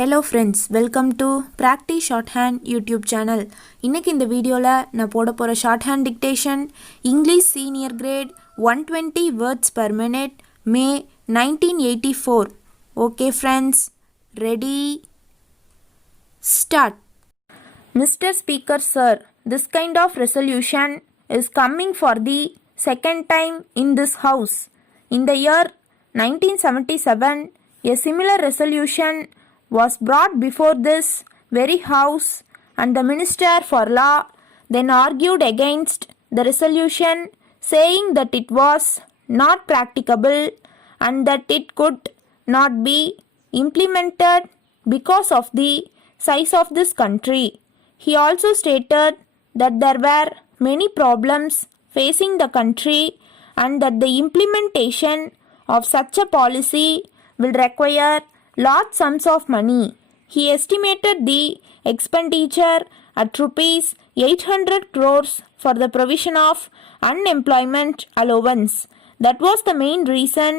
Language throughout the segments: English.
Hello friends, welcome to practice shorthand YouTube channel. இன்றைக்கி இந்த வீடியோவில் நான் போட போகிற shorthand dictation English senior grade 120 words per minute May 1984. Okay friends, ready, start. Mr. Speaker Sir, this kind of resolution is coming for the second time in this house. In the year 1977, a similar resolution was brought before this very house, and the Minister for Law then argued against the resolution, saying that it was not practicable and that it could not be implemented because of the size of this country. He also stated that there were many problems facing the country and that the implementation of such a policy will require large sums of money. He estimated the expenditure at rupees 800 crores for the provision of unemployment allowance. That was the main reason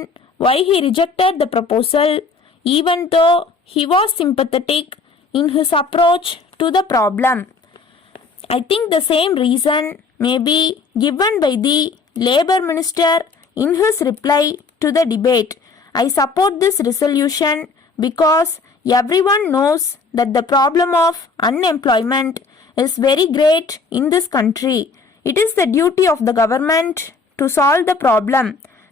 why he rejected the proposal, even though he was sympathetic in his approach to the problem. I think the same reason may be given by the Labour Minister in his reply to the debate. I support this resolution because everyone knows that the problem of unemployment is very great in this country. It is the duty of the government to solve the problem.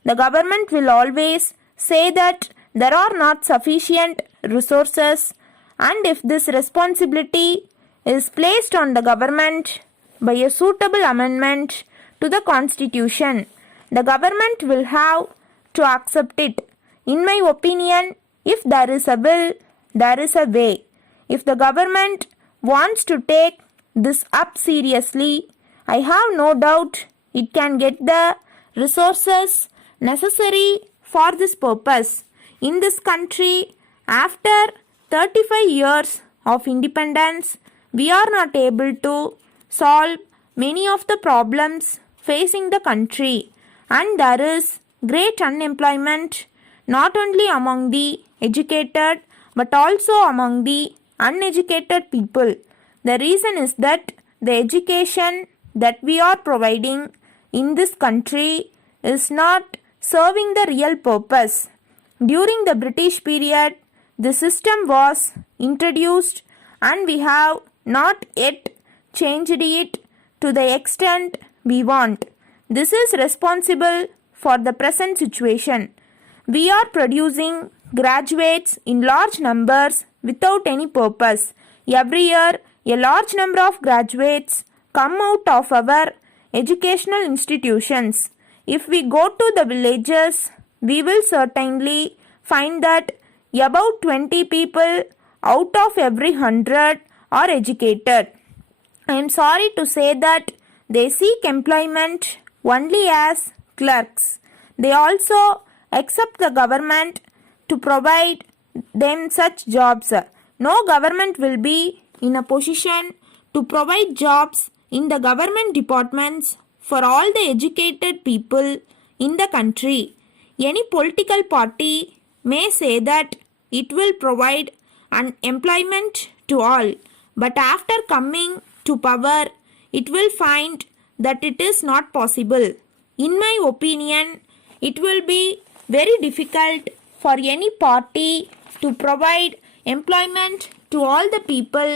The government will always say that there are not sufficient resources, and if this responsibility is placed on the government by a suitable amendment to the constitution, the government will have to accept it. In my opinion, if there is a will, there is a way. If the government wants to take this up seriously, I have no doubt it can get the resources necessary for this purpose. In this country, after 35 years of independence, we are not able to solve many of the problems facing the country, and there is great unemployment not only among the educated but also among the uneducated people. The reason is that the education that we are providing in this country is not serving the real purpose. During the British period, the system was introduced and we have not yet changed it to the extent we want. This is responsible for the present situation. We are producing graduates in large numbers without any purpose. Every year, a large number of graduates come out of our educational institutions. If we go to the villages, we will certainly find that about 20 people out of every 100 are educated. I am sorry to say that they seek employment only as clerks. They also accept the government to provide them such jobs. No government will be in a position to provide jobs in the government departments for all the educated people in the country. Any political party may say that it will provide employment to all, but after coming to power, it will find that it is not possible. In my opinion, it will be very difficult for any party to provide employment to all the people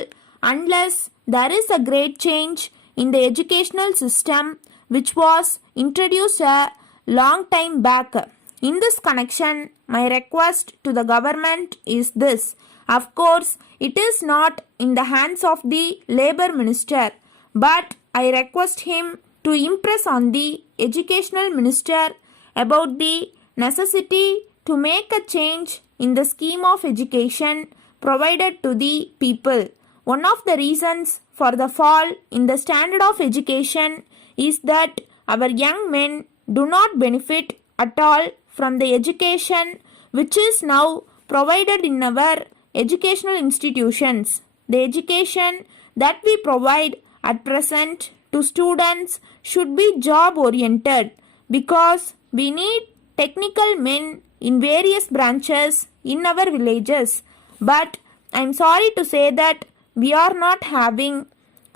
unless there is a great change in the educational system which was introduced a long time back. In this connection, my request to the government is this. Of course, it is not in the hands of the Labour Minister, but I request him to impress on the Educational Minister about the necessity to make a change in the scheme of education provided to the people. One of the reasons for the fall in the standard of education is that our young men do not benefit at all from the education which is now provided in our educational institutions. The education that we provide at present to students should be job oriented, because we need technical men in various branches in our villages, but I'm sorry to say that we are not having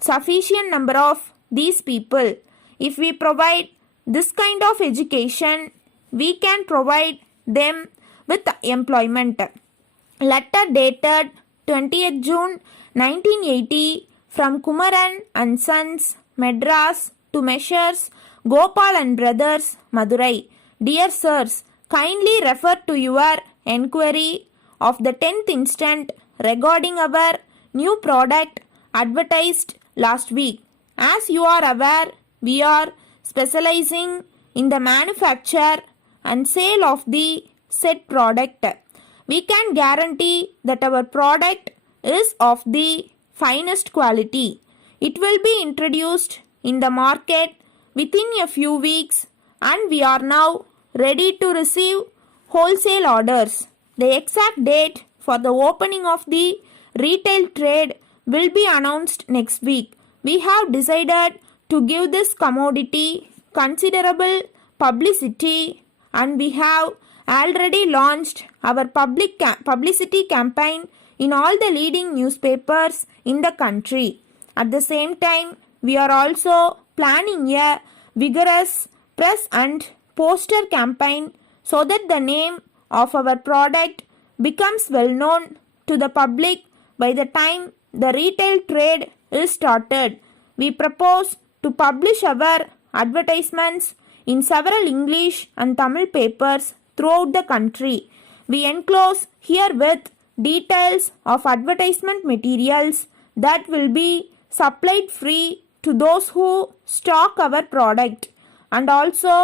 sufficient number of these people. If we provide this kind of education, we can provide them with employment. Letter dated 20th June 1980 from Kumaran and Sons, Madras to Messrs. Gopal and Brothers, Madurai. Dear sirs, kindly refer to your enquiry of the 10th instant regarding our new product advertised last week. As you are aware, we are specializing in the manufacture and sale of the said product. We can guarantee that our product is of the finest quality. It will be introduced in the market within a few weeks and we are now ready to receive wholesale orders. The exact date for the opening of the retail trade will be announced next week. We have decided to give this commodity considerable publicity and we have already launched our publicity campaign in all the leading newspapers in the country. At the same time, we are also planning a vigorous press and poster campaign so that the name of our product becomes well known to the public by the time the retail trade is started. We propose to publish our advertisements in several English and Tamil papers throughout the country. We enclose herewith details of advertisement materials that will be supplied free to those who stock our product and also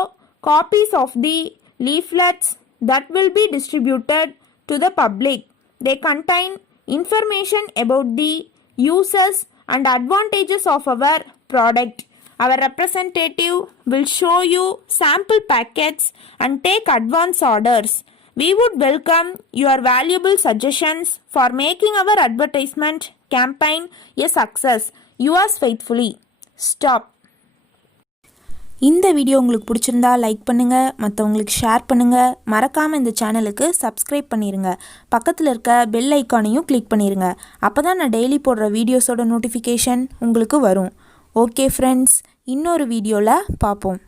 copies of the leaflets that will be distributed to the public. They contain information about the uses and advantages of our product. Our representative will show you sample packets and take advance orders. We would welcome your valuable suggestions for making our advertisement campaign a success. Yours faithfully. Stop. இந்த video உங்களுக்கு பிடிச்சிருந்தா like பண்ணுங்கள், மற்றவங்களுக்கு share பண்ணுங்கள், மறக்காமல் இந்த சேனலுக்கு subscribe பண்ணிடுங்க. பக்கத்தில் இருக்க பெல் ஐக்கானையும் கிளிக் பண்ணிடுங்க. அப்போ தான் நான் டெய்லி போடுற வீடியோஸோட நோட்டிஃபிகேஷன் உங்களுக்கு வரும். ஓகே ஃப்ரெண்ட்ஸ், இன்னொரு வீடியோவில் பார்ப்போம்.